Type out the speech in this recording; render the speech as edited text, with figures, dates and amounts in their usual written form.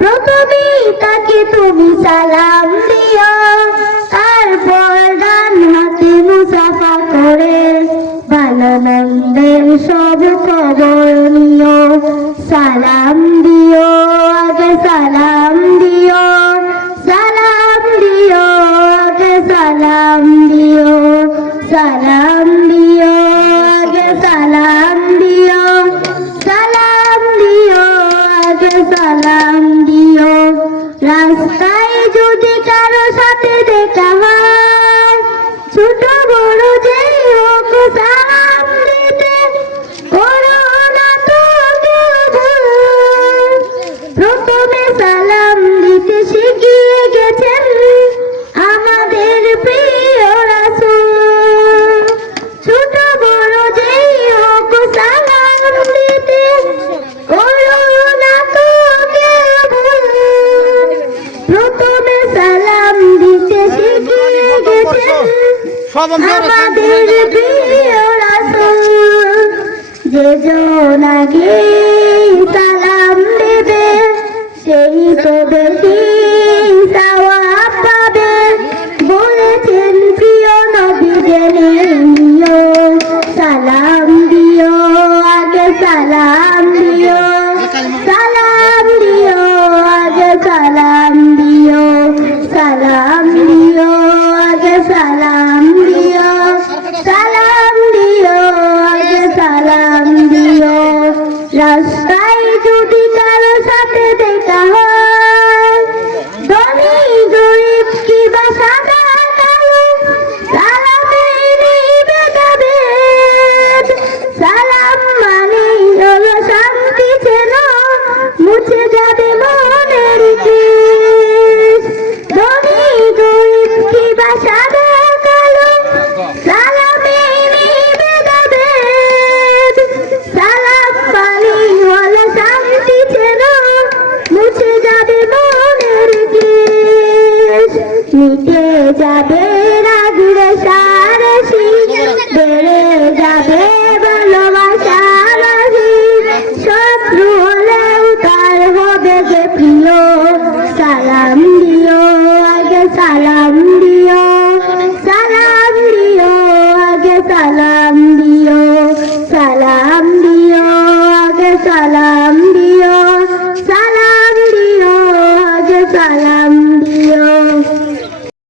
প্রথমেই তাকে তুমি সালাম দিও, তারপর ডান হাতে মুসাফা করে ভালো মন্দের সব খবর নিও। সালাম দিও, আগে সালাম দিও, সালাম দিও, আগে সালাম দিও, সালাম দিও, আগে সালাম দিও, সালাম দিও, আগে সালাম দিও। রাস্তায় যদি কারো সাথে দেখা হয়, ছোট বড় যেই হোক সালাম দিতে করো না তো কেউ ভুল। প্রথমে সালাম দিতে শিখিয়ে গেছেন আমাদের প্রিয় রাসূল। ছোট বড় যেই হোক সালাম দিতে করো না তো কেউ ভুল। প্রথমে সালাম দিতে শিখিয়ে গেছেন আমাদের প্রিয় রাসূল। যে জন আগে সালাম দেবে সেই তো বেশি সওয়াব পাবে, বলেছেন প্রিয় নবী জেনে নিও। সালাম দিও, আগে সালাম দিও, সালাম দিও, আগে সালাম দিও, সালাম দিও, আগে সালাম দিও, সালাম দিও, আগে সালাম দিও। রাস্তায় যদি কারো সাথে দেখা হয়, ধনী গরিব কিবা সাদা কালো, সালামের ভেদাভেদ। সালাম মানেই হলো শান্তি যেন মুছে যাবে মনের ক্লেশ। ধনী গরিব কিবা সাদা কালো, সালামের ভেদাভেদ। সালাম মানেই হলো শান্তি যেন মুছে যাবে মনের ক্লেশ, মিটে যাবে